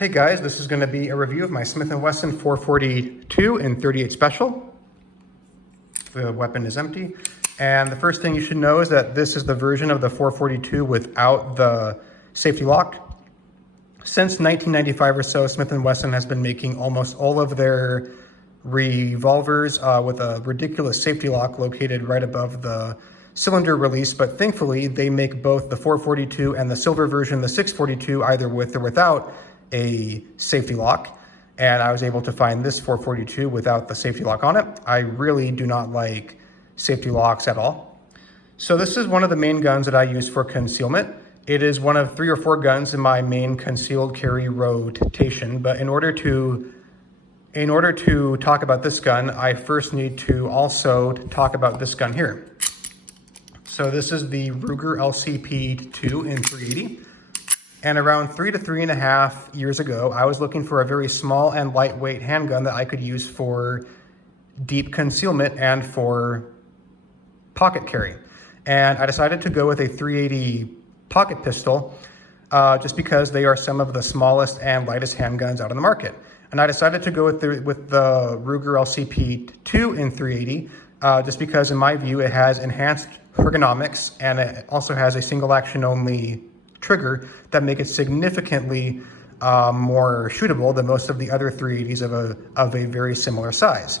Hey guys, this is going to be a review of my Smith and Wesson 442 in 38 Special. The weapon is empty. And the first thing you should know is that this is the version of the 442 without the safety lock. Since 1995 or so, Smith and Wesson has been making almost all of their revolvers with a ridiculous safety lock located right above the cylinder release, but thankfully they make both the 442 and the silver version, the 642, either with or without a safety lock. And I was able to find this 442 without the safety lock on it. I really do not like safety locks at all. So this is one of the main guns that I use for concealment. It is one of 3 or 4 guns in my main concealed carry rotation, but in order to talk about this gun, I first need to also talk about this gun here. So this is the Ruger LCP II in 380. And around 3 to 3.5 years ago, I was looking for a very small and lightweight handgun that I could use for deep concealment and for pocket carry. And I decided to go with a 380 pocket pistol just because they are some of the smallest and lightest handguns out on the market. And I decided to go with the Ruger LCP II in 380 just because in my view it has enhanced ergonomics and it also has a single action only trigger that make it significantly more shootable than most of the other 380s of a very similar size.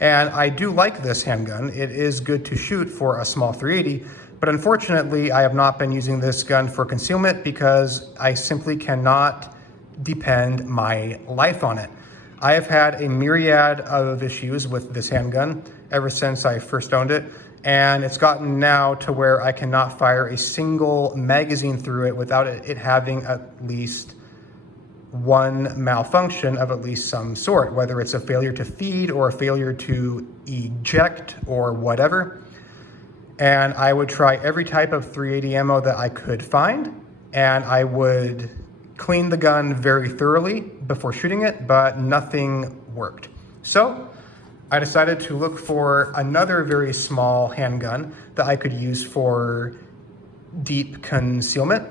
And I do like this handgun. It is good to shoot for a small 380, but unfortunately I have not been using this gun for concealment because I simply cannot depend my life on it. I have had a myriad of issues with this handgun ever since I first owned it. And it's gotten now to where I cannot fire a single magazine through it without it having at least one malfunction of at least some sort, whether it's a failure to feed or a failure to eject or whatever. And I would try every type of 380 ammo that I could find, and I would clean the gun very thoroughly before shooting it, but nothing worked. So I decided to look for another very small handgun that I could use for deep concealment.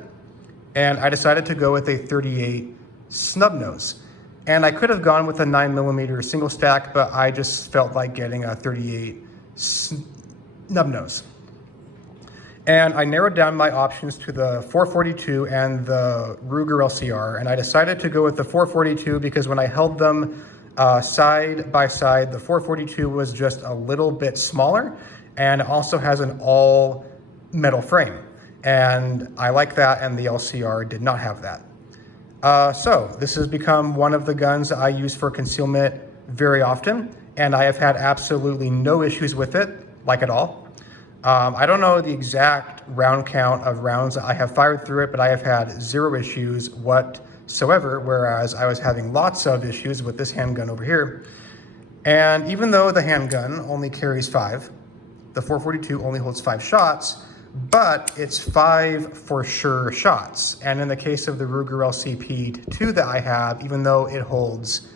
And I decided to go with a 38 snub nose. And I could have gone with a 9mm single stack, but I just felt like getting a 38 snub nose. And I narrowed down my options to the 442 and the Ruger LCR. And I decided to go with the 442 because when I held them side by side, the 442 was just a little bit smaller and it also has an all metal frame. And I like that, and the LCR did not have that. So this has become one of the guns I use for concealment very often, and I have had absolutely no issues with it, like at all. I don't know the exact round count of rounds I have fired through it, but I have had 0 issues whatsoever, whereas I was having lots of issues with this handgun over here. And even though the handgun only carries 5, the 442 only holds 5 shots, but it's 5 for sure shots. And in the case of the Ruger LCP II that I have, even though it holds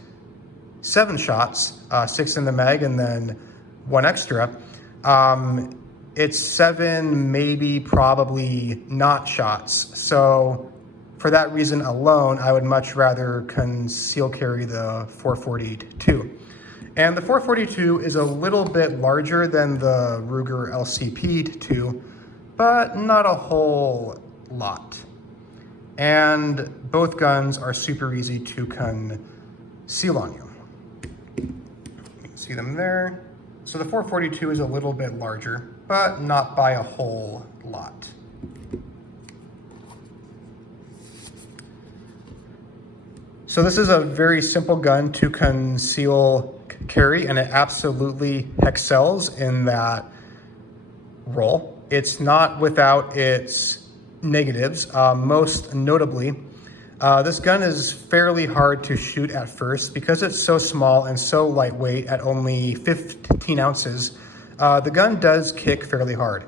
7 shots, 6 in the mag and then 1 extra, it's 7, maybe probably not shots. So for that reason alone, I would much rather conceal carry the 442. And the 442 is a little bit larger than the Ruger LCP II, but not a whole lot. And both guns are super easy to conceal on you. You can see them there. So the 442 is a little bit larger, but not by a whole lot. So this is a very simple gun to conceal carry, and it absolutely excels in that role. It's not without its negatives. Most notably, this gun is fairly hard to shoot at first because it's so small and so lightweight at only 15 ounces. The gun does kick fairly hard,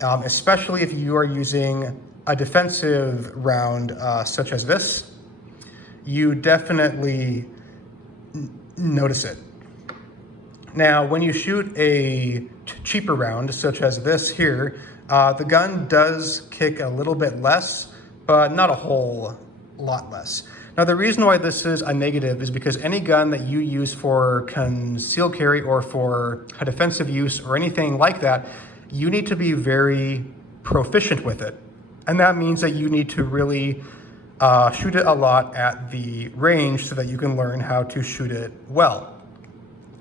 especially if you are using a defensive round such as this. You definitely notice it. Now, when you shoot a cheaper round, such as this here, the gun does kick a little bit less, but not a whole lot less. Now, the reason why this is a negative is because any gun that you use for concealed carry or for a defensive use or anything like that, you need to be very proficient with it. And that means that you need to really shoot it a lot at the range so that you can learn how to shoot it well.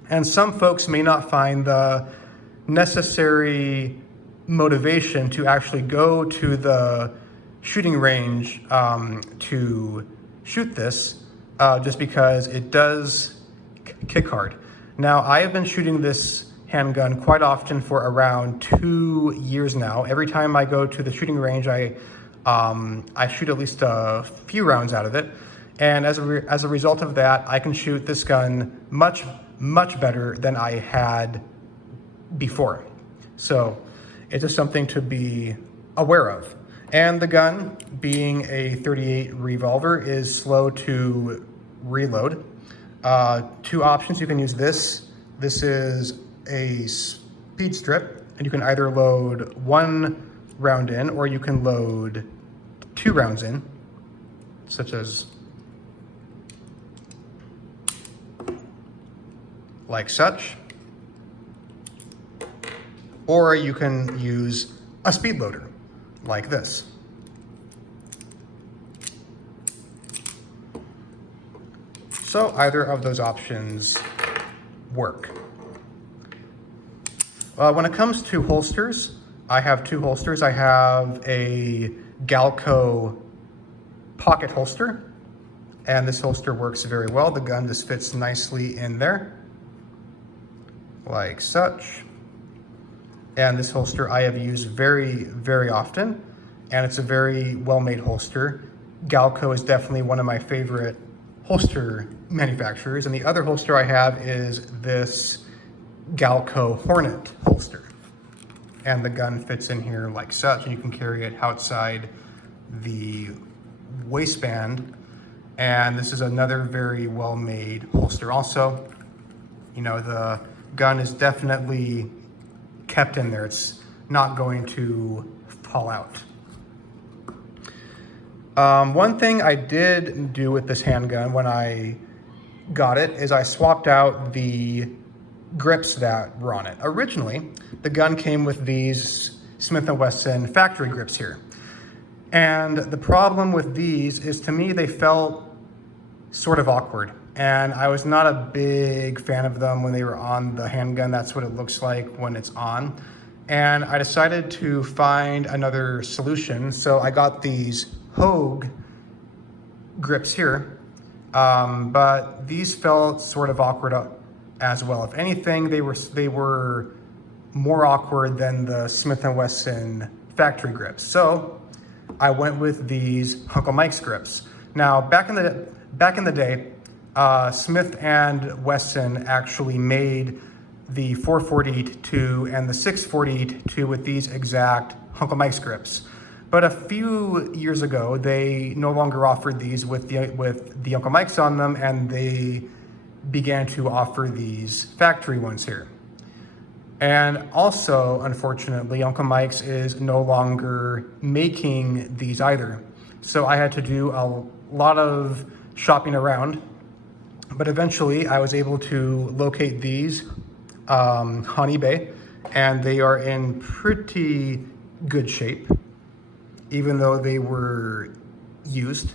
And some folks may not find the necessary motivation to actually go to the shooting range to shoot this just because it does kick hard. Now, I have been shooting this handgun quite often for around 2 years now. Every time I go to the shooting range, I shoot at least a few rounds out of it. And as a result of that, I can shoot this gun much better than I had before. So it's just something to be aware of. And the gun, being a .38 revolver, is slow to reload. 2 options, you can use this. This is a speed strip, and you can either load 1 round in, or you can load 2 rounds in, such as like such. Or you can use a speed loader, like this. So either of those options work. When it comes to holsters, I have 2 holsters. I have a Galco pocket holster, and this holster works very well. The gun just fits nicely in there, like such. And this holster I have used very often, and it's a very well-made holster. Galco is definitely one of my favorite holster manufacturers, and the other holster I have is this Galco Hornet holster. And the gun fits in here like such, and you can carry it outside the waistband. And this is another very well-made holster also. You know, the gun is definitely kept in there. It's not going to fall out. One thing I did do with this handgun when I got it is I swapped out the grips that were on it. Originally, the gun came with these Smith and Wesson factory grips here. And the problem with these is, to me, they felt sort of awkward. And I was not a big fan of them when they were on the handgun. That's what it looks like when it's on. And I decided to find another solution. So I got these Hogue grips here, but these felt sort of awkward as well. If anything, they were more awkward than the Smith and Wesson factory grips. So I went with these Uncle Mike's grips. Now, back in the day, Smith and Wesson actually made the 442 and the 642 with these exact Uncle Mike's grips. But a few years ago, they no longer offered these with the Uncle Mike's on them, and they began to offer these factory ones here. And also, unfortunately, Uncle Mike's is no longer making these either. So I had to do a lot of shopping around, but eventually I was able to locate these on eBay, and they are in pretty good shape, even though they were used.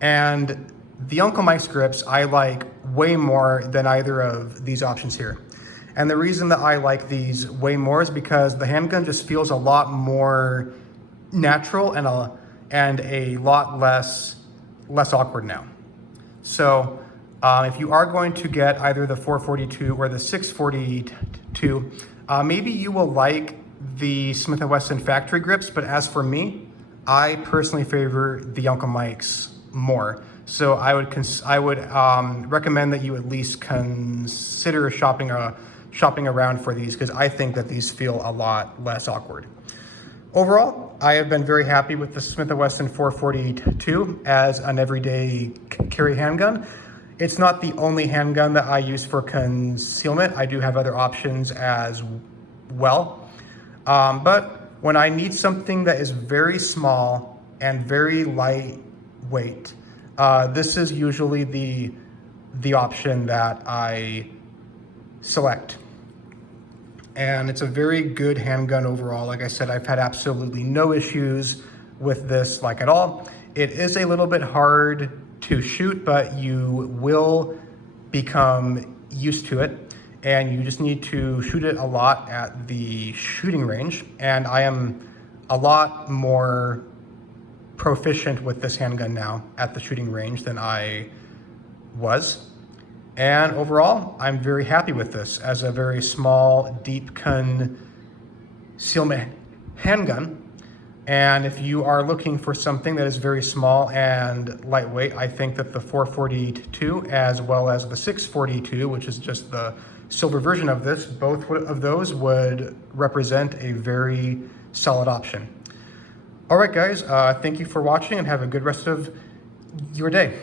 And the Uncle Mike's grips I like way more than either of these options here. And the reason that I like these way more is because the handgun just feels a lot more natural and a lot less awkward now. So if you are going to get either the 442 or the 642, maybe you will like the Smith & Wesson factory grips, but as for me, I personally favor the Uncle Mike's more. So I would recommend that you at least consider shopping around for these, because I think that these feel a lot less awkward. Overall, I have been very happy with the Smith & Wesson 442 as an everyday carry handgun. It's not the only handgun that I use for concealment. I do have other options as well. But when I need something that is very small and very lightweight, this is usually the option that I select. And it's a very good handgun overall. Like I said, I've had absolutely no issues with this, like, at all. It is a little bit hard to shoot, but you will become used to it, and you just need to shoot it a lot at the shooting range. And I am a lot more proficient with this handgun now at the shooting range than I was. And overall, I'm very happy with this as a very small, deep concealment handgun. And if you are looking for something that is very small and lightweight, I think that the 442 as well as the 642, which is just the silver version of this, both of those would represent a very solid option. All right, guys, thank you for watching and have a good rest of your day.